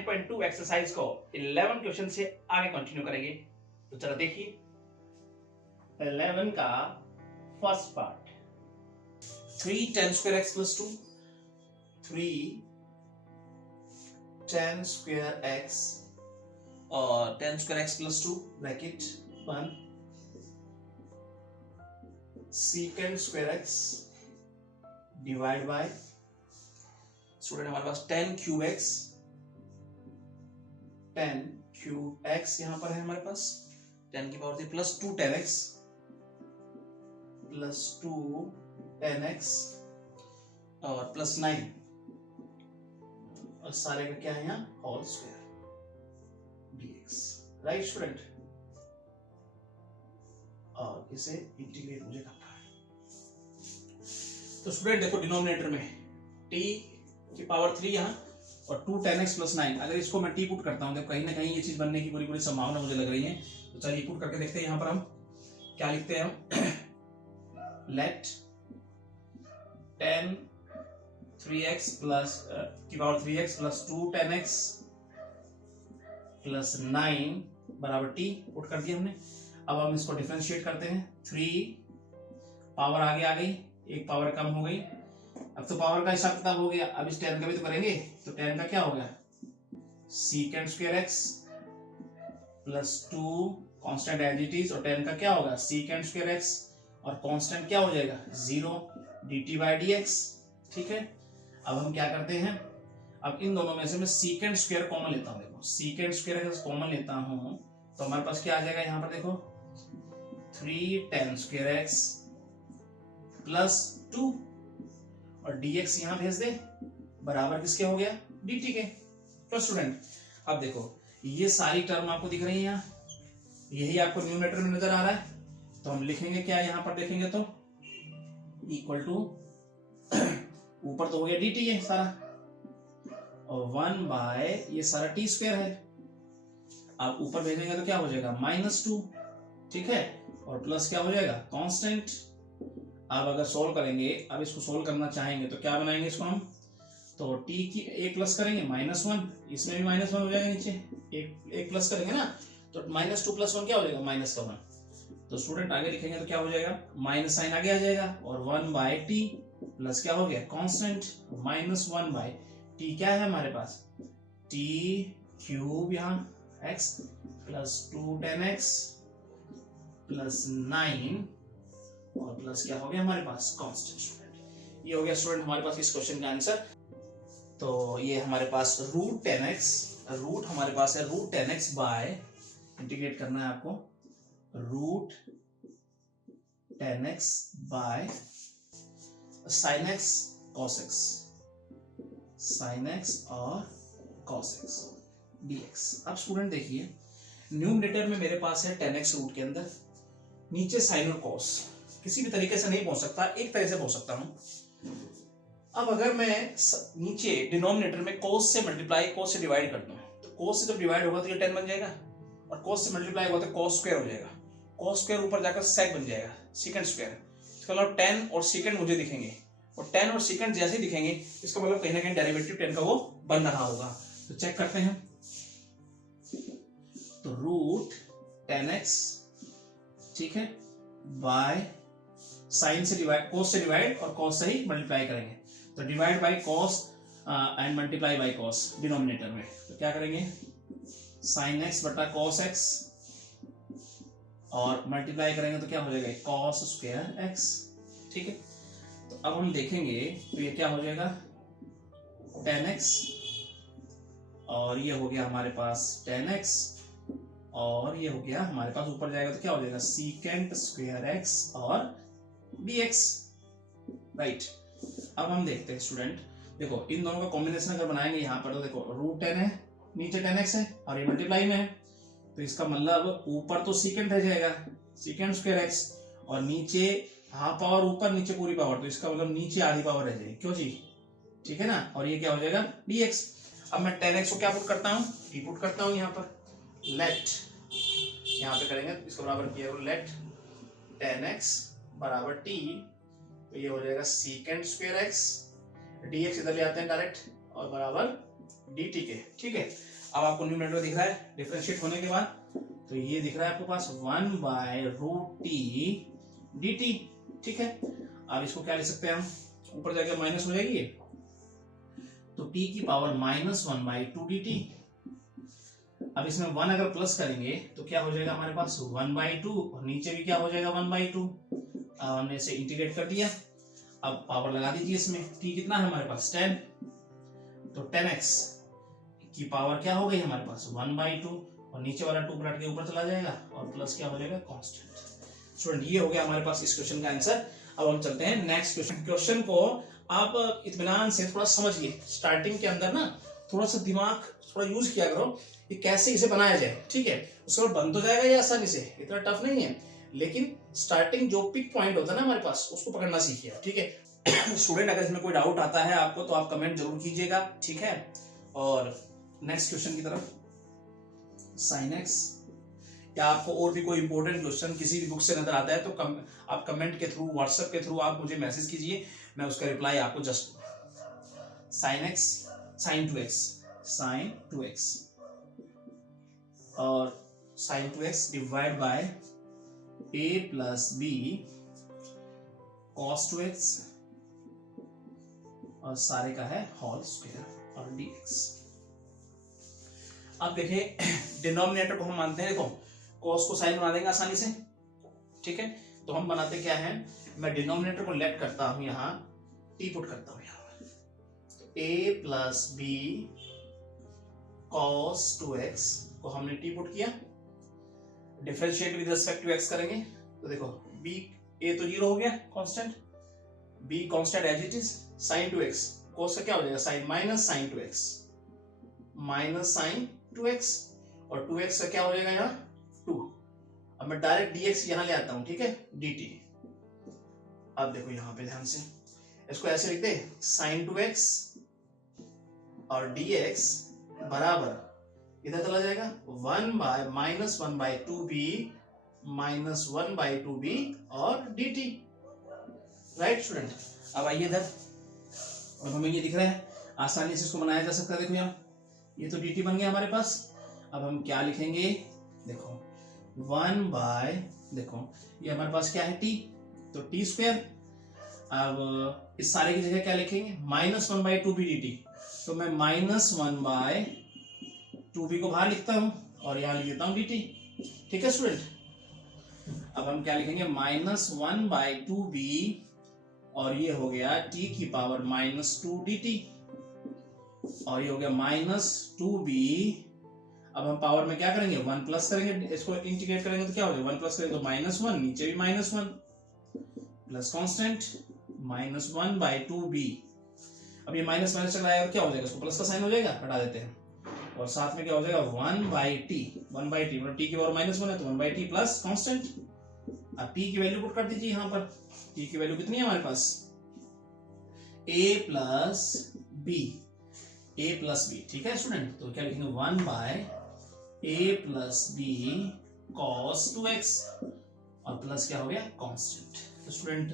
9.2 exercise को 11 question से आगे कंटिन्यू करेंगे। तो चलो देखिए 11 का first part, 3 tan square x plus 2, 3 tan square x और tan square x plus 2 bracket 1 secant square x divide by student हमारे पास tan cube x यहां पर है हमारे पास, tan की पावर थी plus 2 tan x plus 2 tan x और प्लस 9 और सारे का क्या है यहाँ whole square dx, right student. और इसे इंटीग्रेट मुझे करना है। तो स्टूडेंट देखो डिनोमिनेटर में t की पावर 3 यहाँ और 2 tan x प्लस 9, अगर इसको मैं t पुट करता हूँ तो कहीं ना कहीं ये चीज बनने की पूरी संभावना मुझे लग रही है। तो चलिए पुट करके देखते हैं। यहाँ पर हम क्या लिखते हैं, हम लेट tan 3x प्लस की power 3x plus 2 tan x plus 9 बराबर t पुट कर दिया हमने। अब हम इसको डिफरेंशिएट करते हैं। 3 पावर आगे आ गई, एक पावर कम हो गई। अब तो पावर का हिसाब किताब हो गया, अब इस tan का भी तो करेंगे। तो tan का क्या हो गया secant square x plus 2 constant as it is, और tan का क्या होगा secant square x और कांस्टेंट क्या हो जाएगा 0 dt by dx। ठीक है, अब हम क्या करते हैं, अब इन दोनों में से मैं secant square कॉमन लेता हूं। देखो secant square अगर कॉमन लेता हूं तो हमारे पास क्या आ जाएगा, यहां पर देखो 3 tan square x प्लस 2 और dx यहां भेज दे बराबर किसके हो गया dt के। तो स्टूडेंट अब देखो ये सारी टर्म आपको दिख रही है, यहाँ यही आपको न्यूमरेटर में नजर आ रहा है। तो हम लिखेंगे क्या, यहाँ पर देखेंगे तो इक्वल टू ऊपर तो हो गया dt है सारा और 1 बाय ये सारा t स्क्वायर है। आप ऊपर भेजेंगे तो क्या हो जाएगा -2, ठीक है, और प्लस क्या हो जाएगा कांस्टेंट। अब अगर सोल्व करेंगे, अब इसको सोल्व करना चाहेंगे तो क्या बनाएंगे इसको हम, तो t की एक प्लस करेंगे -1, इसमें भी -1 हो जाएगा नीचे, एक प्लस करेंगे ना तो -2 प्लस 1 क्या हो जाएगा -1। तो स्टूडेंट आगे लिखेंगे तो क्या हो जाएगा माइनस साइन आगे आ जाएगा और 1 बाय टी प्लस क्या हो गया कांस्टेंट -1 बाय टी क्या है हमारे पास t क्यूब यहाँ x plus 2 tan x plus 9 और प्लस क्या हो गया हमारे पास कांस्टेंट। स्टूडेंट ये हो गया स्टूडेंट हमारे पास इस क्वेश्चन का आंसर। तो ये हमारे पास रूट tan x, रूट हमारे पास है root tan x by integrate करना है आपको root tan x by sin x cos x, sin x और cos x dx। अब स्टूडेंट देखिए न्यूमरेटर में मेरे पास है tan x रूट के अंदर, नीचे sin और cos, किसी भी तरीके से नहीं पहुंच सकता, एक तरह से पहुंच सकता हूं। अब अगर मैं नीचे डिनोमिनेटर में cos से मल्टीप्लाई cos से डिवाइड कर दूं तो cos से जब डिवाइड होगा तो ये tan बन जाएगा और cos से मल्टीप्लाई होगा तो cos स्क्वायर हो जाएगा, cos स्क्वायर ऊपर जाकर sec बन जाएगा secant स्क्वायर। इसका मतलब tan और secant मुझे दिखेंगे और tan और secant जैसे ही दिखेंगे इसका मतलब कहीं ना कहीं डेरिवेटिव tan का वो बन रहा होगा। तो चेक करते हैं। तो रूट tan x, ठीक है, बाय साइन से डिवाइड cos से डिवाइड और cos से ही मल्टीप्लाई करेंगे। तो divide by cos and multiply by cos denominator में, तो क्या करेंगे sin x बटा cos x और मल्टीप्लाई करेंगे तो क्या हो जाएगा cos स्क्वायर x। ठीक है, तो अब हम देखेंगे तो ये क्या हो जाएगा tan x और ये हो गया हमारे पास tan x और ये हो गया हमारे पास ऊपर जाएगा तो क्या हो जाएगा secant स्क्वायर x और dx, राइट। अब हम देखते हैं स्टूडेंट, देखो इन दोनों का कॉम्बिनेशन अगर बनाएंगे यहाँ पर तो देखो रूट tan है, नीचे tan x है और ये मल्टीप्लाई में है, तो इसका मतलब ऊपर तो secant रह जाएगा secant स्क्वायर x और नीचे हाफ पावर ऊपर नीचे पूरी पावर, तो इसका मतलब नीचे आधी पावर रह जाएगी, क्यों जी, ठीक है ना। और ये क्या हो जाएगा dx। अब मैं tan x को क्या पुट करता हूँ, t पुट करता हूँ यहाँ पर, लेट यहाँ पे करेंगे इसको बराबर किया लेट tan x बराबर t, तो ये हो जाएगा secant स्क्वायर x, dx इधर ले आते हैं डायरेक्ट और बराबर dt के, ठीक है। अब आपको न्यूमरेटर दिख रहा है डिफरेंशिएट होने के बाद, तो ये दिख रहा है आपके पास 1/√t dt, ठीक है। अब इसको क्या लिख सकते हैं हम, ऊपर जाके माइनस हो जाएगी ये, तो t की पावर -1/2 dt। अब इसमें 1 अगर प्लस करेंगे तो क्या हो जाएगा हमारे पास 1/2, और नीचे भी क्या हो जाएगा 1/2। अब हमने इसे इंटीग्रेट कर दिया। अब पावर लगा दीजिए इसमें, t कितना है हमारे पास 10, तो 10x की पावर क्या हो गई हमारे पास 1/2, और नीचे वाला 2 पलट के ऊपर चला जाएगा और प्लस क्या हो जाएगा कांस्टेंट। स्टूडेंट ये हो गया हमारे पास इस क्वेश्चन का आंसर। अब हम चलते हैं नेक्स्ट क्वेश्चन। क्वेश्चन को आप इत्मीनान से थोड़ा समझिए, स्टार्टिंग के अंदर ना थोड़ा सा दिमाग थोड़ा यूज किया करो कि कैसे इसे बनाया जाए, ठीक है। उसके बाद बन तो जाएगा ये आसानी से, इतना टफ नहीं है, लेकिन स्टार्टिंग जो पिक पॉइंट होता है ना हमारे पास, उसको पकड़ना सीखिए, ठीक है। स्टूडेंट अगर इसमें कोई डाउट आता है आपको तो आप कमेंट जरूर कीजिएगा, ठीक है। और नेक्स्ट क्वेश्चन की तरफ, sin x, या आपको और भी कोई इंपॉर्टेंट क्वेश्चन किसी भी बुक से नजर आता है तो आप कमेंट के थ्रू, व्हाट्सएप के थ्रू आप मुझे मैसेज कीजिए, मैं उसका रिप्लाई आपको just sin x, sin 2x और sin 2x divide by a plus b cos 2x और सारे का है होल स्क्वायर और dx। अब देखिए डिनोमिनेटर को हम मानते हैं, देखो cos को sin बना देंगे आसानी से, ठीक है। तो हम बनाते क्या है, मैं डिनोमिनेटर को लेट करता हूं, यहाँ t पुट करता हूं यहाँ पर, तो a plus b cos 2x को हमने t पुट किया, differentiate with respect to x करेंगे, तो देखो b a तो 0 हो गया constant, b constant as it is, sin 2x cos का क्या हो जाएगा sin minus sin 2x minus sin 2x, और 2x का क्या हो जाएगा यहाँ 2। अब मैं डायरेक्ट dx यहाँ ले आता हूँ, ठीक है, dt। अब देखो यहाँ पे ध्यान से इसको ऐसे लिखते हैं, sin 2x और dx बराबर इधर चला जाएगा 1/-1/2b माइनस 1/2b और dt, राइट स्टूडेंट। अब आइए इधर, अब हमें ये दिख रहा है, आसानी से इसको बनाया जा सकता है। देखो यहाँ ये तो dt बन गया हमारे पास। अब हम क्या लिखेंगे, देखो 1/, देखो ये हमारे पास क्या है t, तो t स्क्वायर। अब इस सारे की जगह क्या लिखेंगे, -1/2b dt, तो मैं -1/2b को बाहर लिखता हूं और यहाँ लिख देता हूं dt, ठीक है स्टूडेंट। अब हम क्या लिखेंगे, -1/2b और ये हो गया t की पावर -2 dt, और ये हो गया -2b। अब हम पावर में क्या करेंगे, 1 प्लस करेंगे, इसको इंटीग्रेट करेंगे तो क्या हो जाएगा, 1 प्लस करेंगे तो -1, नीचे भी -1 प्लस कांस्टेंट -1/2b। अब ये माइनस माइनस चला आएगा, क्या हो जाएगा, इसको प्लस का साइन हो जाएगा, हटा देते हैं, और साथ में क्या हो जाएगा 1/t मतलब t की पावर -1 है तो 1/t प्लस कांस्टेंट। अब p की वैल्यू पुट कर दीजिए यहाँ पर, p की वैल्यू कितनी है हमारे पास, a प्लस b, ठीक है स्टूडेंट। तो क्या लिखेंगे 1/a plus b cos 2x और प्लस क्या हो गया कांस्टेंट। तो स्टूडेंट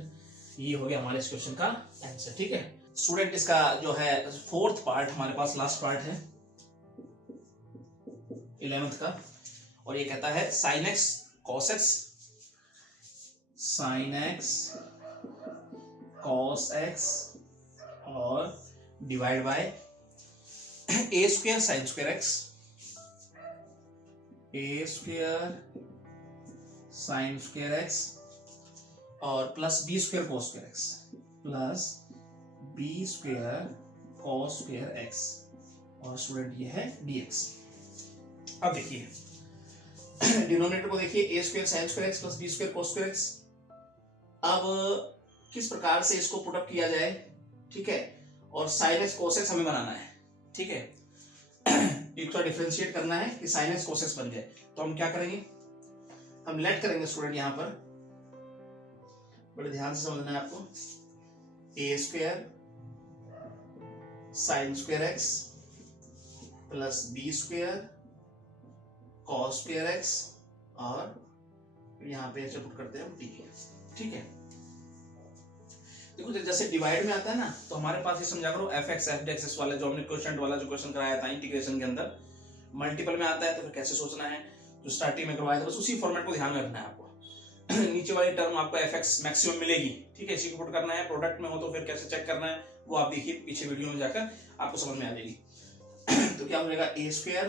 ये हो गया हमारे इस क्वेश्चन का आंसर, ठीक है स्टूडेंट। इसका जो है फोर्थ पार्ट हमारे पास लास्ट पार्ट है 11th का, और ये कहता है sin x cos x, sin x cos x और divide by a square sin square x, a square sin square x और plus b square cos square x plus b square cos square x, और student ये है dx। अब देखिए denominator को देखिए, a square sin square x plus b square cos square x। अब किस प्रकार से इसको पुट अप किया जाए, ठीक है, और sin x cos x हमें बनाना है, ठीक है। एक तो डिफरेंशिएट करना है कि sin x cos x बन जाए, तो हम क्या करेंगे, हम लेट करेंगे स्टूडेंट यहाँ पर, बड़े ध्यान से समझना है आपको, a square sin square x plus b square cos square x और यहाँ पे ऐसे पुट करते हैं t, ठीक है। देखो जैसे डिवाइड में आता है ना, तो हमारे पास ये समझा करो F x F D x वाला जो हमने क्वेश्चन वाला जो क्वेश्चन कराया था इंटीग्रेशन के अंदर, मल्टीपल में आता है तो फिर कैसे सोचना है, जो स्टार्टिंग में करवाया था बस उसी फॉर्मेट को ध्यान में रखना है आपको। नीचे वाली टर्म आपको एफ एक्स मैक्सिमम मिलेगी, ठीक है, इसी को पुट करना है। प्रोडक्ट में हो तो फिर कैसे चेक करना है वो आप देखिए पीछे वीडियो में जाकर आपको समझ में आ जाएगी। तो क्या हो जाएगा ए स्क्वायर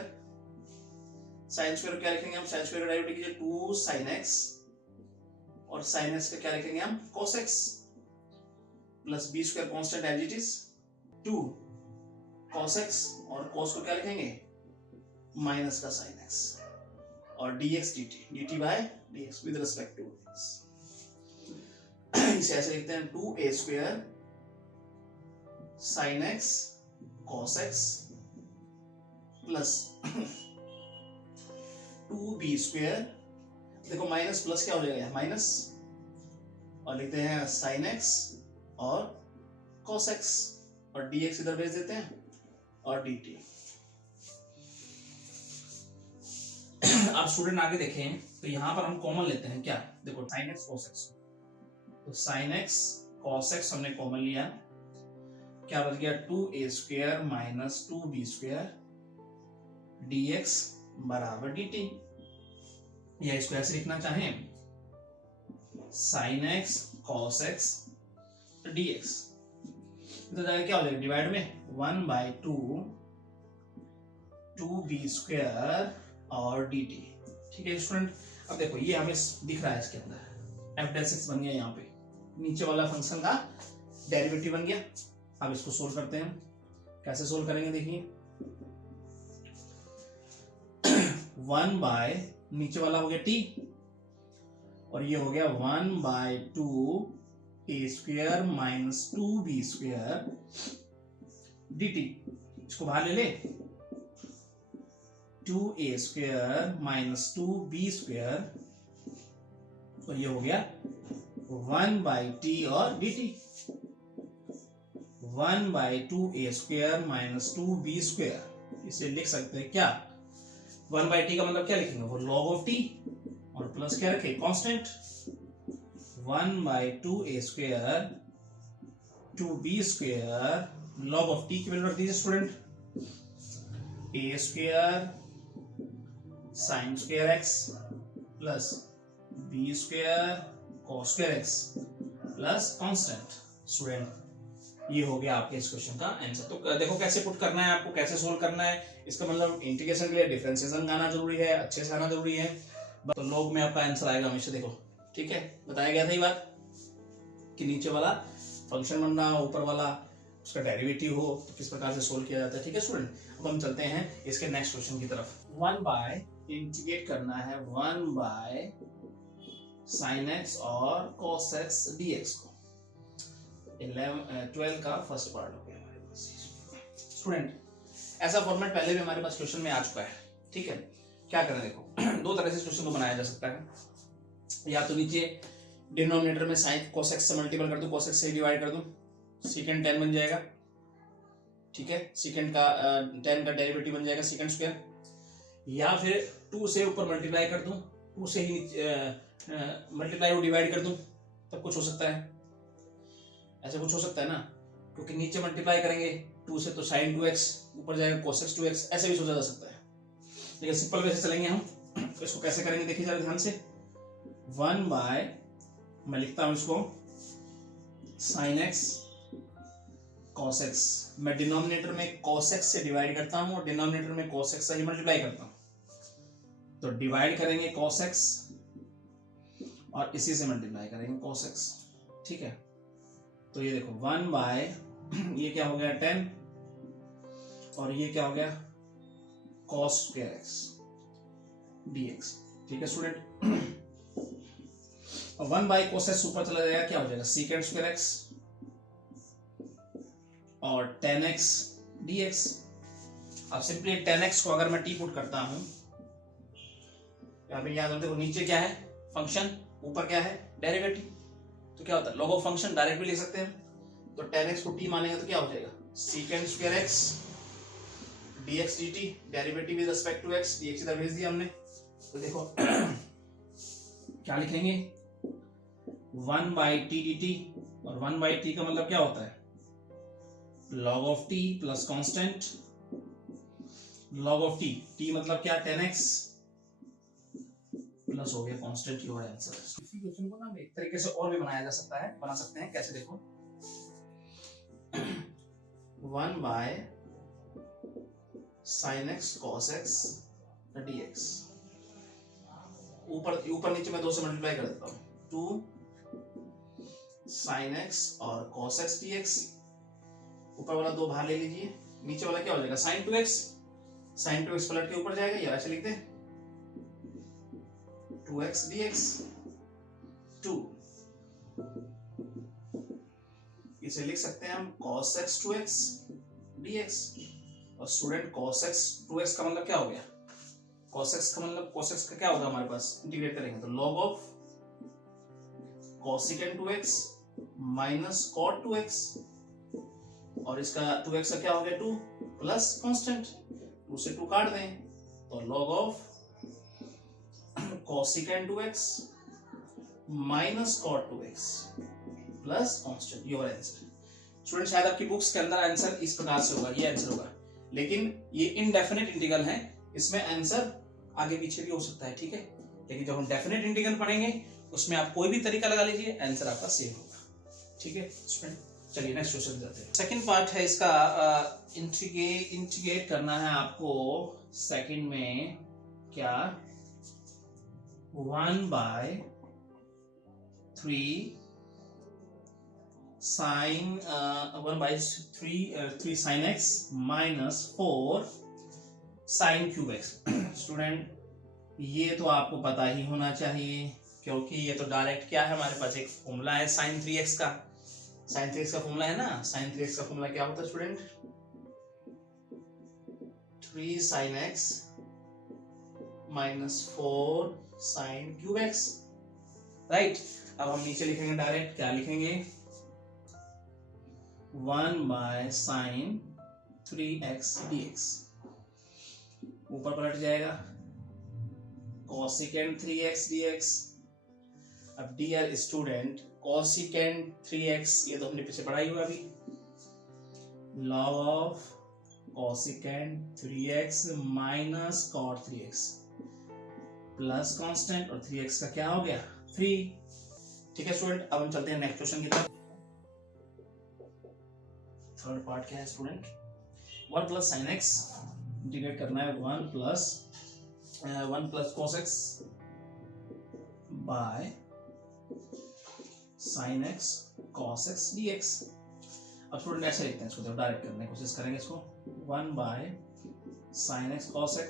साइन स्क्वायर, क्या लिखेंगे हम, साइन स्क्वायर का डेरिवेटिव कीजिए 2 sin x, और sin x का क्या लिखेंगे हम, cos x, plus B square constant as it is 2 cos x, और cos को क्या लिखेंगे माइनस का sin x, और dx dt by dx with respect to x। इसे ऐसे लिखते हैं 2a square sin x cos x plus 2b square, देखो माइनस प्लस क्या हो जाएगा माइनस, और लिखते हैं sin x और cos x, और dx इधर भेज देते हैं और dt। आप स्टूडेंट आगे देखें तो यहां पर हम कॉमन लेते हैं क्या, देखो sin x cos x, तो sin x cos x हमने कॉमन लिया, क्या बच गया 2a square minus 2b square dx बराबर dt, या स्क्वायर से लिखना चाहें sin x cos x dx, तो जाएगा क्या हो जाएगा डिवाइड में 1/2 2b स्क्वायर और dt, ठीक है स्टूडेंट। अब देखो ये हमें दिख रहा है इसके अंदर f डैश x बन गया, यहाँ पे नीचे वाला फंक्शन का डेरिवेटिव बन गया। अब इसको सोल्व करते हैं, कैसे सोल्व करेंगे देखिए 1 बाय नीचे वाला हो गया t, और ये हो गया 1/2 a square minus 2b square dt, इसको बाहर ले ले 2a square minus 2b square, और ये हो गया 1/t और dt, 1/2a square minus 2b square, इसे लिख सकते हैं क्या 1/t का मतलब क्या लिखेंगे वो log ऑफ t, और प्लस क्या रखे constant 1/2a square 2b square log of t की वैल्यू रख दीजिए student, a square sine square x plus b square cos square x plus constant. Student ये हो गया आपके इस क्वेश्चन का आंसर। तो देखो कैसे पुट करना है आपको, कैसे सोल्व करना है, इसका मतलब इंटीग्रेशन के लिए डिफरेंशिएशन आना जरूरी है, अच्छे से आना जरूरी है, तो log में आपका आंसर आएगा हमेशा। देखो ठीक है, बताया गया था ये बात कि नीचे वाला फंक्शन बन रहा हो, ऊपर वाला उसका डेरिवेटिव हो, तो किस प्रकार से सोल्व किया जाता है। ठीक है स्टूडेंट, अब हम चलते हैं इसके नेक्स्ट क्वेश्चन की तरफ। 1 बाय इंटीग्रेट करना है 1 बाय sin x और cos x dx को। 12 का फर्स्ट पार्ट हो गया हमारे पास। स्टूडेंट ऐसा फॉर्मेट पहले भी हमारे पास क्वेश्चन में आ चुका है, ठीक है। क्या करें देखो, दो तरह से क्वेश्चन को बनाया जा सकता है, या तो नीचे डिनोमिनेटर में sin cos x से मल्टीपल कर दूं, cos x से डिवाइड कर दूं, सेकंड 10 बन जाएगा, ठीक है, सेकंड का 10 का डेरिवेटिव बन जाएगा सेकंड स्क्वायर, या फिर 2 से ऊपर मल्टीप्लाई कर दूं, 2 से ही मल्टीप्लाई और डिवाइड कर दूं, तब कुछ हो सकता है, ऐसे कुछ हो सकता है ना, क्योंकि नीचे मल्टीप्लाई करेंगे 2 से तो sin 2x ऊपर जाएगा cos x 2x, ऐसे भी सोचा जा सकता है। लेकिन सिंपल वे से चलेंगे हम, तो इसको कैसे करेंगे देखिए जरा ध्यान से। 1 बाय मैं लिखता हूं इसको sin x cos x, मैं डिनोमिनेटर में cos x से डिवाइड करता हूं और डिनोमिनेटर में cos x से ही मल्टीप्लाई करता हूं, तो डिवाइड करेंगे cos x और इसी से मल्टीप्लाई करेंगे cos x, ठीक है। तो ये देखो 1 बाय ये क्या हो गया 10 और ये क्या हो गया cos स्क्वायर x dx, ठीक है स्टूडेंट। और 1 बाय cos x ऊपर चला जाएगा, क्या हो जाएगा secant स्क्वायर x और 10x dx। अब सिंपली 10x को अगर मैं t पुट करता हूं, यहाँ पे याद रखो नीचे क्या है फंक्शन, ऊपर क्या है डेरिवेटिव, तो क्या होता है log ऑफ फंक्शन डायरेक्ट भी लिख सकते हैं, तो 10x को t मानेंगे तो क्या हो जाएगा secant square x dx dt, derivative with respect to x, dx इधर भेज दिया हमने, तो देखो क्या लिखेंगे 1 बाई टी डी टी, और 1 बाई टी का मतलब क्या होता है, log of T plus constant log of T, T मतलब क्या 10x प्लस हो गया कांस्टेंट, योर आंसर। इसी क्वेश्चन को ना एक तरीके से और भी बनाया जा सकता है, बना सकते हैं कैसे, देखो 1 by sin x cos x dx, ऊपर नीचे मैं 2 से मल्टीप्लाई कर देता हूँ, 2 sin x और cos x dx, ऊपर वाला 2 बाहर ले लीजिए, नीचे वाला क्या हो जाएगा sin 2x, sin 2x पलट के ऊपर जाएगा, या ऐसे लिखते हैं 2x dx 2, इसे लिख सकते हैं हम cos x 2x dx, और स्टूडेंट cos x 2x का मतलब क्या हो गया, cos x का मतलब cos x का क्या होगा हमारे पास, इंटीग्रेट करेंगे तो log of cosecant 2x minus cot 2x, और इसका 2x का क्या हो गया 2 प्लस कांस्टेंट, 2 से 2 काट दें तो log of cosecant 2x minus cot 2x plus constant, your answer. Student शायद आपकी बुक्स के अंदर आंसर इस प्रकार से होगा, ये आंसर होगा, लेकिन ये इनडेफिनेट इंटीग्रल है, इसमें आंसर आगे पीछे भी हो सकता है, ठीक है, लेकिन जब हम डेफिनेट इंटीग्रल पढ़ेंगे उसमें आप कोई भी तरीका लगा लीजिए, आंसर आपका सेम होगा, ठीक है स्टूडेंट। चलिए नेक्स्ट क्वेश्चन जाते हैं। सेकंड पार्ट है इसका, इंटीग्रेट करना है आपको सेकंड में, क्या 1 बाय 3 sin 1 by 3 sin x minus 4 sin cube x। Student ये तो आपको पता ही होना चाहिए, क्योंकि ये तो डायरेक्ट क्या है, हमारे पास एक फॉर्मूला है sin 3x का, sin 3x का फॉर्मूला है ना, sin 3x का फॉर्मूला क्या होता है student, 3 sin x minus 4 sin cube x, right. अब हम नीचे लिखेंगे डायरेक्ट, क्या लिखेंगे 1 बाय sin 3x dx, ऊपर पलट जाएगा cosecant 3x dx। अब डियर स्टूडेंट cosecant 3x ये तो हमने पीछे पढ़ाई हुआ अभी, log of cosecant 3x minus cot 3x plus constant, और 3x का क्या हो गया 3, ठीक है स्टूडेंट। अब हम चलते हैं नेक्स्ट क्वेश्चन की तरफ। थर्ड पार्ट क्या है स्टूडेंट, 1 प्लस sin x, इंटीग्रेट करना है 1 plus cos x by sin x cos x dx। अब स्टूडेंट ऐसे लिखते हैं इसको, तो डायरेक्ट करने की कोशिश करेंगे इसको, 1 by sin x cos x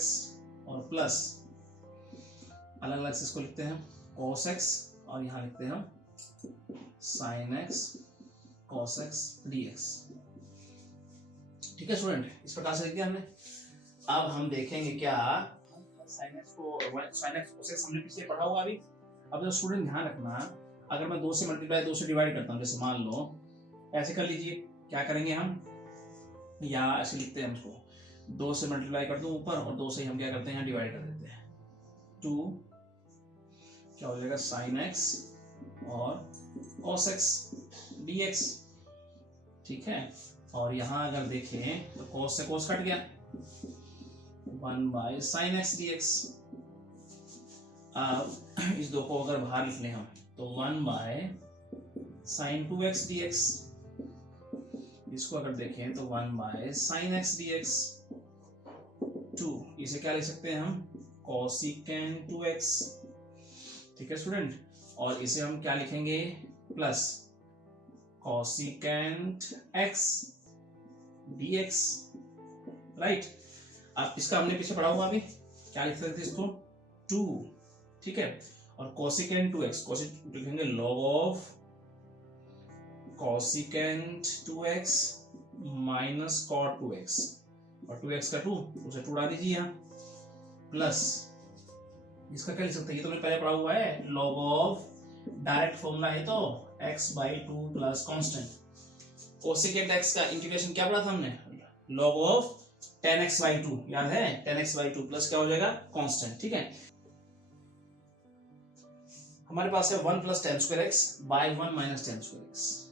और प्लस अलग अलग से इसको लिखते हैं cos x, और यहाँ लिखते हैं हम sin x cos x dx, ठीक है स्टूडेंट, इस प्रकार से लिख दिया हमने। अब हम देखेंगे क्या sin x cos x हमने पीछे पढ़ा हुआ अभी। अब जो स्टूडेंट ध्यान रखना, अगर मैं 2 से मल्टीप्लाई 2 से डिवाइड करता हूँ, जैसे मान लो ऐसे कर लीजिए, क्या करेंगे हम, या ऐसे लिखते हैं इसको, 2 से मल्टीप्लाई कर दूं ऊपर, और 2 से हम क्या करते हैं डिवाइड कर देते हैं, 2 क्या हो जाएगा sin x और cos x dx, ठीक है। और यहाँ अगर देखें तो cos से cos कट गया, 1 बाय sin x dx। अब इस 2 को अगर बाहर लिख लें हम तो 1 बाय sin 2x dx, इसको अगर देखें तो 1 बाय sin x dx 2, इसे क्या लिख सकते हैं हम cosecant 2x, ठीक है स्टूडेंट। और इसे हम क्या लिखेंगे plus cosecant x dx, right. अब इसका हमने पीछे पढ़ा हुआ अभी, क्या लिख सकते हैं इसको 2, ठीक है। और cosecant 2x, cosecant लिखेंगे log of cosecant 2x minus cot 2x, और 2x का 2, उसे 2 डाल दीजिए यहाँ, प्लस इसका क्या लिख सकते हैं, ये तो हमने पहले पढ़ा हुआ है, log ऑफ डायरेक्ट फॉर्मूला है तो x by 2 plus constant. cosecant x का इंटीग्रेशन क्या पढ़ा था हमने, log ऑफ 10x by 2, याद है 10x by 2 प्लस क्या हो जाएगा कांस्टेंट, ठीक है। हमारे पास है 1 plus tan square x by 1 minus tan square x,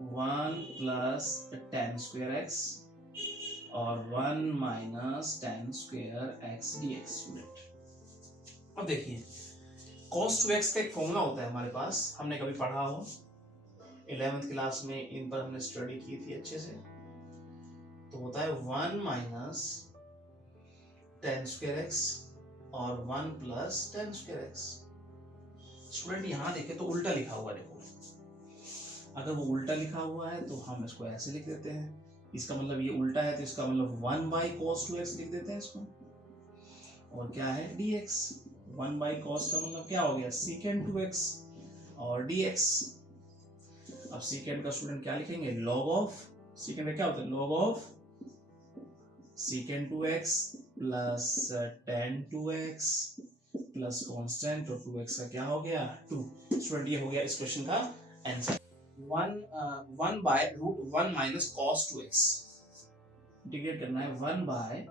1 plus tan square x और 1 minus tan square x d x. अब देखिए cos 2x का एक फॉर्मूला होता है हमारे पास, हमने कभी पढ़ा हो 11th क्लास में, इन पर हमने स्टडी की थी अच्छे से। तो होता है 1 माइनस टेन स्क्वायर एक्स और 1 plus tan square x. Student यहां देखे तो उल्टा लिखा हुआ, देखो अगर वो उल्टा लिखा हुआ है तो हम इसको ऐसे लिख देते हैं, इसका मतलब ये उल्टा है तो इसका मतलब 1 बाई cos 2x लिख देते हैं इसको। और क्या है dx, 1 बाई cos का मतलब क्या हो गया secant 2x और dx। अब secant का स्टूडेंट क्या लिखेंगे, log ऑफ, secant का क्या होता है log of secant 2x plus tan 2x plus constant, और 2x का क्या हो गया 2। स्टूडेंट ये हो गया इस क्वेश्चन का answer. 1 by root 1 minus cos 2x इंटीग्रेट करना है 1 by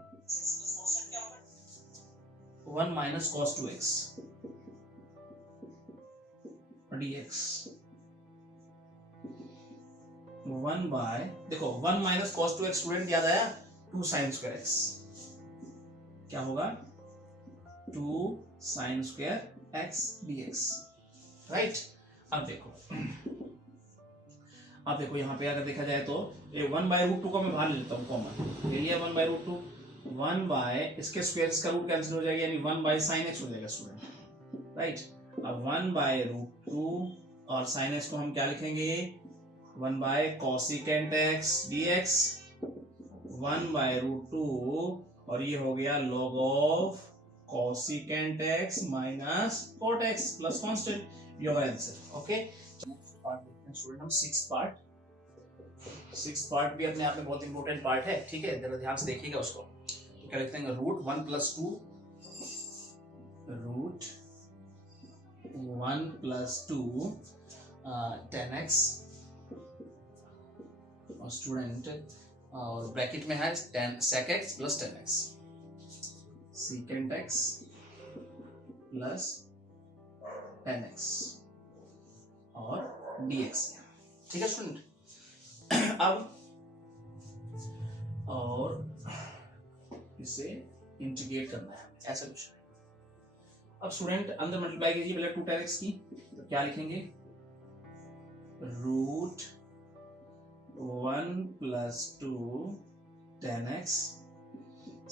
1 minus cos 2x dx, 1 by, देखो 1 माइनस cos 2x स्टूडेंट याद आया 2 sin स्क्वायर x, क्या होगा 2 sin square x dx, right. अब देखो यहाँ पे अगर देखा जाए तो ये 1 बाय रूट 2 को मैं बाहर ले लेता हूँ कॉमन, ले लिया 1 बाय रूट 2, 1 बाय इसके स्क्वायर का रूट कैंसिल हो जाएगा यानी 1 बाय sin x हो जाएगा स्टूडेंट, राइट। अब 1 बाय रूट 2 और sin x को हम क्या लिखेंगे 1 by cosecant x dx, 1 by root 2 और ये हो गया log of cosecant x minus cot x plus constant, ये होगा आंसर। ओके पार्ट देखते हैं स्टूडेंट हम, 6 पार्ट भी अपने आप में बहुत इंपॉर्टेंट पार्ट है, ठीक है, जरा ध्यान से देखिएगा उसको। तो क्या लिखते हैं root 1 plus 2, root 1 plus 2 10x और स्टूडेंट और ब्रैकेट में है sec x plus 10x, secant x plus 10x और dx, ठीक है स्टूडेंट। अब और इसे इंटीग्रेट करना है, ऐसा कुछ। अब स्टूडेंट अंदर मल्टीप्लाई कीजिए पहले 2 10x की, तो क्या लिखेंगे root 1 plus 2 10x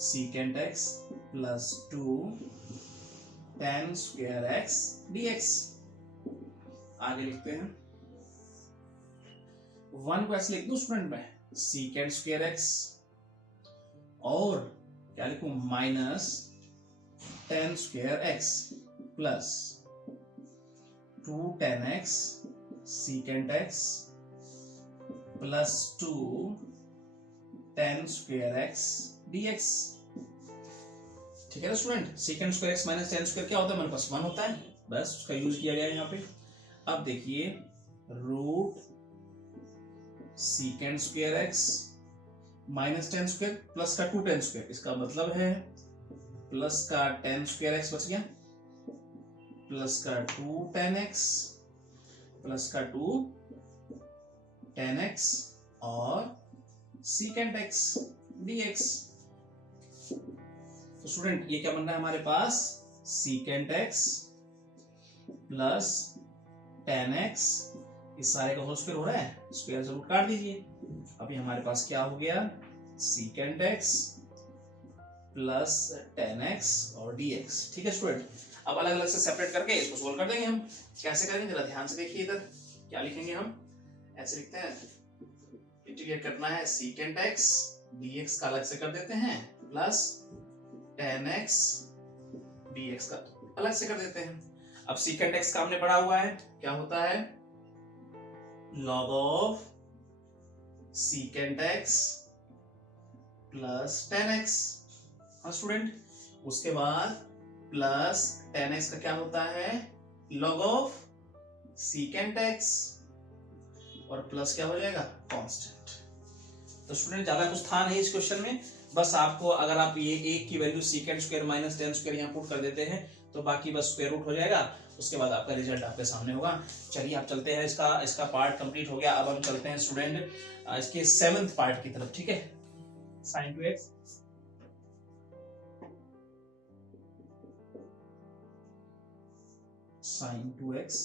secant x plus 2 tan square x dx। आगे लिखते हैं 1 को ऐसे लिख दो स्टूडेंट में secant स्क्वायर x और क्या लिखूं minus tan square x plus 2 tan x secant x plus 2 tan square x dx, ठीक है ना student. secant square x minus tan square क्या होता है हमारे पास 1 होता है, बस उसका यूज किया गया है यहाँ पे। अब देखिए root secant square x minus tan square plus का 2 tan स्क्वायर, इसका मतलब है प्लस का tan स्क्वायर x बच गया प्लस का 2 tan x प्लस का 2 tan x और secant x dx। तो स्टूडेंट ये क्या बन रहा है हमारे पास secant x plus tan x, इस सारे का होल स्क्वायर हो रहा है, स्क्वायर से रूट काट दीजिए। अभी हमारे पास क्या हो गया secant x plus tan x और dx, ठीक है स्टूडेंट। अब अलग अलग से सेपरेट करके इसको सोल्व कर देंगे हम, कैसे करेंगे जरा ध्यान से देखिए। इधर क्या लिखेंगे हम, ऐसे लिखते हैं इंटीग्रेट करना है secant x dx का अलग से कर देते हैं प्लस tan x dx का अलग से कर देते हैं। अब secant x का हमने पढ़ा हुआ है, क्या होता है log of secant x plus tan x, हाँ स्टूडेंट। उसके बाद प्लस tan x का क्या होता है log ऑफ secant x और प्लस क्या हो जाएगा कांस्टेंट। तो स्टूडेंट ज्यादा कुछ था नहीं इस क्वेश्चन में, बस आपको अगर आप ये एक की value secant square minus tan square यहाँ पुट कर देते हैं तो बाकी बस स्क्वायर रूट हो जाएगा, उसके बाद आपका रिजल्ट आपके सामने होगा। चलिए आप चलते हैं, इसका पार्ट कंप्लीट हो गया। अब हम चलते हैं स्टूडेंट इसके 7th पार्ट की तरफ, ठीक है। sin 2x sin 2x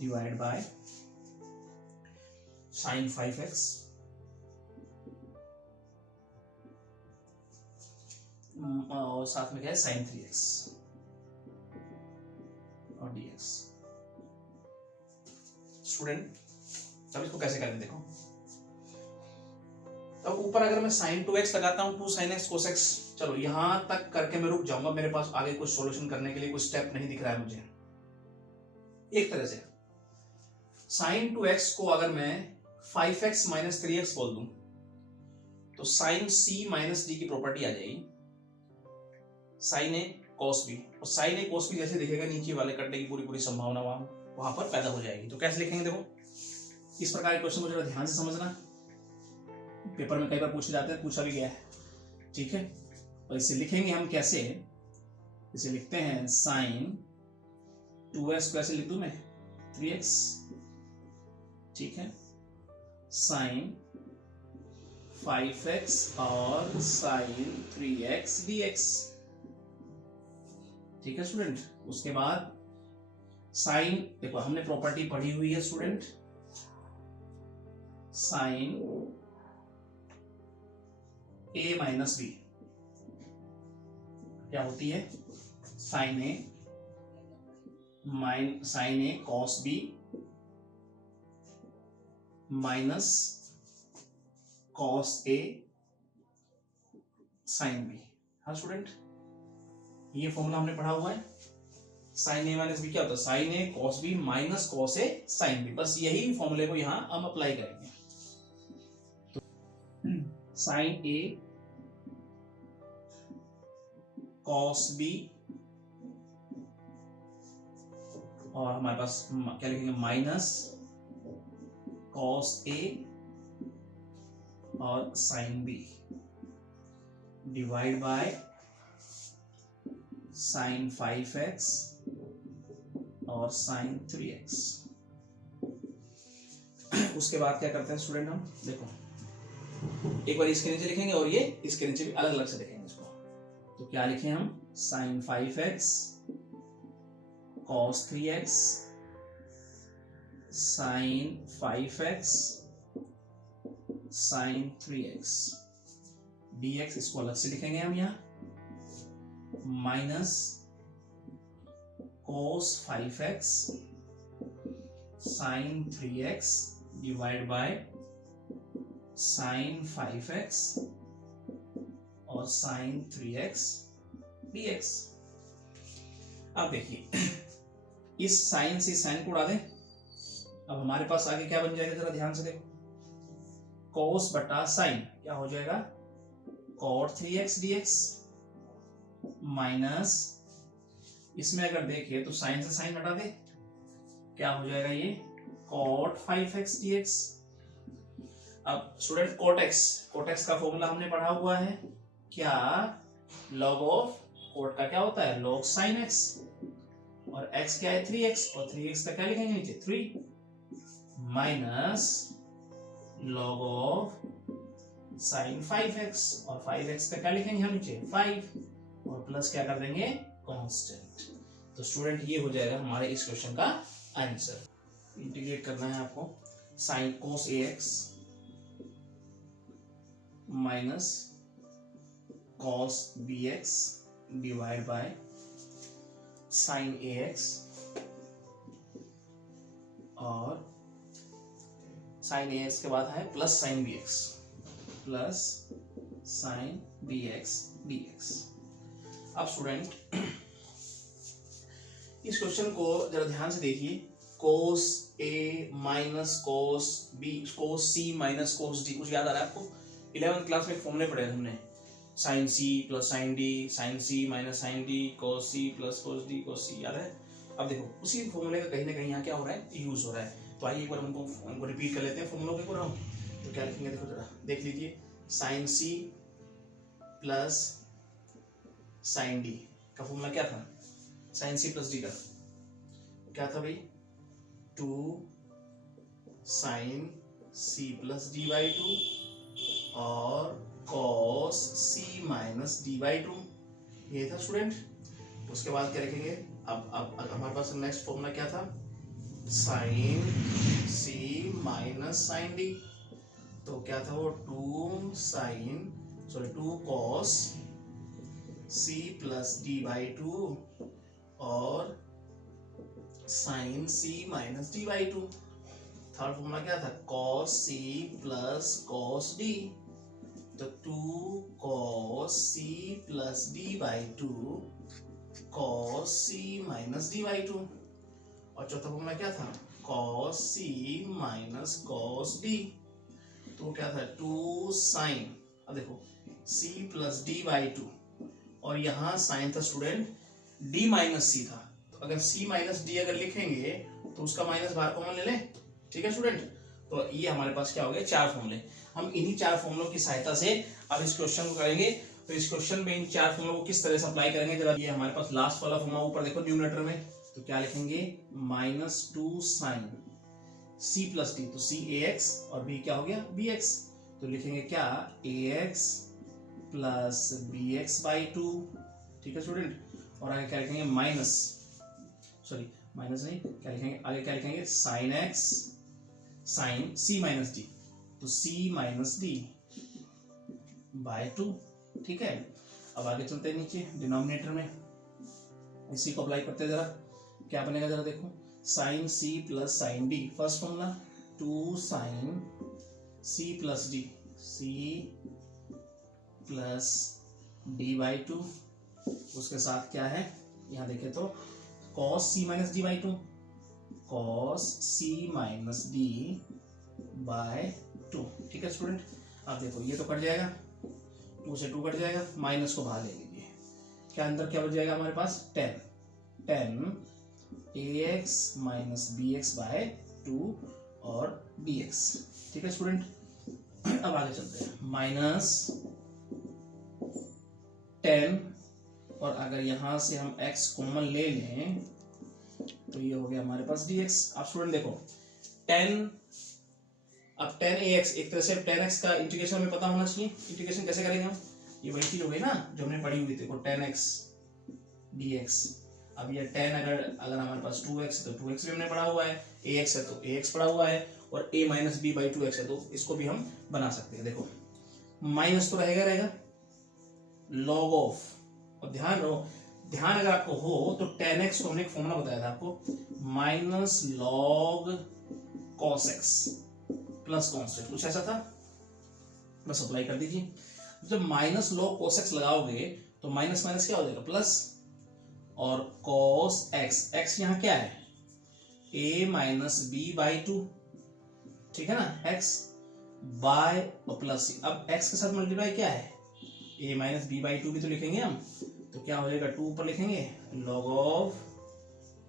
divide by sin 5x और साथ में क्या है sin 3x और dx। स्टूडेंट अब इसको कैसे करें देखो। अब ऊपर अगर मैं sin 2x लगाता हूं 2 sin x cos x, चलो यहां तक करके मैं रुक जाऊंगा, मेरे पास आगे कुछ सॉल्यूशन करने के लिए कोई स्टेप नहीं दिख रहा है मुझे। एक तरह से sin 2x को अगर मैं 5x - 3x बोल दूं तो sin c - d की प्रॉपर्टी आ जाएगी sin a cos b, और sin a cos b जैसे दिखेगा नीचे वाले कटने की पूरी संभावना वहां पर पैदा हो जाएगी। तो कैसे लिखेंगे देखो, इस प्रकार के क्वेश्चन को जरा ध्यान से समझना, पेपर में कई बार पूछे जाते हैं, पूछा भी गया है, ठीक है। और इसे लिखेंगे हम कैसे, इसे लिखते हैं sin 2x को ऐसे लिख दूं मैं 3x, ठीक है, sin 5x और sin 3x dx, ठीक है स्टूडेंट। उसके बाद साइन, देखो हमने प्रॉपर्टी पढ़ी हुई है स्टूडेंट, साइन a - b क्या होती है, sine a cos b minus cos a sin b। हाँ स्टूडेंट, ये फॉर्मूला हमने पढ़ा हुआ है। sin a - b क्या होता है, sin a cos b minus cos a sin b, बस यही फॉर्मूले को यहां हम अप्लाई करेंगे। तो sin a cos b और हमारे पास क्या लिखेंगे माइनस cos a और sin b divide by sin 5x और sin 3x। उसके बाद क्या करते हैं स्टूडेंट, हम देखो एक बार इसके नीचे लिखेंगे और ये इसके नीचे भी अलग अलग से लिखेंगे इसको। तो क्या लिखें हम, sin 5x cos 3x sin 5x sin 3x dx, इसको अलग से लिखेंगे हम यहाँ minus cos 5x sin 3x divide by sin 5x और sin 3x dx। अब देखिए इस sin से sin को उड़ा दें, अब हमारे पास आगे क्या बन जाएगा, जरा ध्यान से देखो, cos बटा sin क्या हो जाएगा, cot 3x dx माइनस, इसमें अगर देखें तो sin से sin हटा दे, क्या हो जाएगा ये cot 5x dx। अब स्टूडेंट cot x का फॉर्मूला हमने पढ़ा हुआ है, क्या log ऑफ cot का क्या होता है log sin x, और x क्या है 3x, और 3x का क्या लिखेंगे नीचे 3 minus log of sin 5x, और 5x का क्या लिखेंगे हम नीचे 5 और प्लस क्या कर देंगे कांस्टेंट। तो स्टूडेंट ये हो जाएगा हमारे इस क्वेश्चन का आंसर। इंटीग्रेट करना है आपको, sin cos ax minus cos bx divide by sin ax और sin ax के बाद है plus sin bx plus sin bx dx। अब स्टूडेंट इस क्वेश्चन को जरा ध्यान से देखिए, cos a minus cos b cos c minus cos d, कुछ याद आ रहा है आपको, 11th क्लास में फॉर्मूले पढ़े हमने, sin c plus sin d sin c minus sin d cos c plus cos d cos c, याद है। अब देखो उसी फॉर्मूले का कहीं ना कहीं यहाँ क्या हो रहा है, यूज हो रहा है। तो आइए एक बार उनको रिपीट कर लेते हैं फॉर्मूलों के पूरा। तो क्या लिखेंगे देखो जरा देख लीजिए, sin c plus sin d का फॉर्मूला क्या था, साइन सी प्लस डी का क्या था भाई, 2 sine C plus D by 2 और cos C minus D by 2, ये था स्टूडेंट। उसके बाद क्या लिखेंगे, अब हमारे पास नेक्स्ट फॉर्मूला क्या था, sine C minus sine D, तो क्या था वो 2 cos C plus D by 2 और sine C minus D by 2। Third formula क्या था, cos C plus cos D, तो 2 cos C plus D by 2 cos C minus D by 2। और चौथा फॉर्मूला क्या था, cos C minus cos D, तो क्या था 2 साइन, अब देखो c प्लस डी बाई 2 और यहाँ साइन था स्टूडेंट d माइनस सी था, तो अगर c माइनस डी अगर लिखेंगे तो उसका माइनस बाहर कॉमन ले लें, ठीक है स्टूडेंट। तो ये हमारे पास क्या हो गए, 4 फॉर्मूले। हम इन्हीं 4 फॉर्मूलों की सहायता से अब इस क्वेश्चन को करेंगे। तो इस क्वेश्चन में इन 4 फॉर्मूलों को किस तरह से अप्लाई करेंगे, जरा ये हमारे पास लास्ट वाला फॉर्मूला ऊपर देखो न्यूमरेटर में, तो क्या लिखेंगे, -2 साइन c प्लस डी, तो c ax और b क्या हो गया bx, तो लिखेंगे क्या ax प्लस bx बाई 2, ठीक है स्टूडेंट। और आगे क्या लिखेंगे, माइनस नहीं, क्या लिखेंगे आगे, क्या लिखेंगे sine x sine c minus D, तो c माइनस डी बाय 2, ठीक है। अब आगे चलते हैं नीचे डिनोमिनेटर में, इसी को अप्लाई करते हैं, जरा क्या बनेगा जरा देखो, sine c plus sine D, first formula 2 sine c plus D, c plus D by 2, उसके साथ क्या है यहाँ देखें तो cos c minus D by 2, cos c minus D by 2, ठीक है स्टूडेंट। अब देखो ये तो कट जाएगा, 2 से 2 कट जाएगा, माइनस को बाहर ले लीजिए, क्या अंदर क्या बच जाएगा हमारे पास 10 ax माइनस bx बाय 2 और dx, ठीक है स्टूडेंट। अब आगे चलते हैं, -10 और अगर यहां से हम x कॉमन ले लें तो ये हो गया हमारे पास dx। अब स्टूडेंट देखो 10, अब 10ax, एक तरह से 10x का इंटीग्रेशन हमें पता होना चाहिए, इंटीग्रेशन कैसे करेंगे हम, ये वही चीज हो गई ना जो हमने पढ़ी हुई थी, देखो 10x dx। अब ये 10 अगर हमारे पास 2x तो 2x भी हमने पढ़ा हुआ है, ax है तो ax पढ़ा हुआ है, और a minus b by 2x है तो इसको भी हम बना सकते हैं। देखो माइनस तो रहेगा log ऑफ, और ध्यान अगर आपको हो तो 10x को हमने एक फॉर्मूला बताया था आपको, minus log cos x plus constant, कुछ ऐसा था, बस अप्लाई कर दीजिए। जब माइनस log cos x लगाओगे तो माइनस माइनस क्या हो जाएगा प्लस, और cos x यहाँ क्या है a माइनस b बाई 2, ठीक है ना, x बाय प्लस, अब x के साथ मल्टीप्लाई क्या है a माइनस b बाई 2 भी तो लिखेंगे हम, तो क्या हो जाएगा 2 ऊपर लिखेंगे log of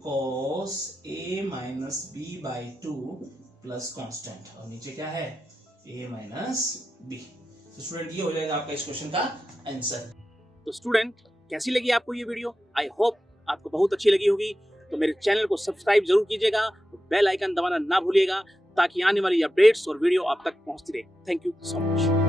cos a minus b by 2 plus constant, और नीचे क्या है a माइनस b। तो स्टूडेंट ये हो जाएगा आपका इस क्वेश्चन का आंसर। तो स्टूडेंट कैसी लगी आपको ये वीडियो, आई होप आपको बहुत अच्छी लगी होगी। तो मेरे चैनल को सब्सक्राइब जरूर कीजिएगा, बेल आइकन दबाना ना भूलिएगा, ताकि आने वाली अपडेट्स और वीडियो आप तक पहुंचती रहे। Thank you so much.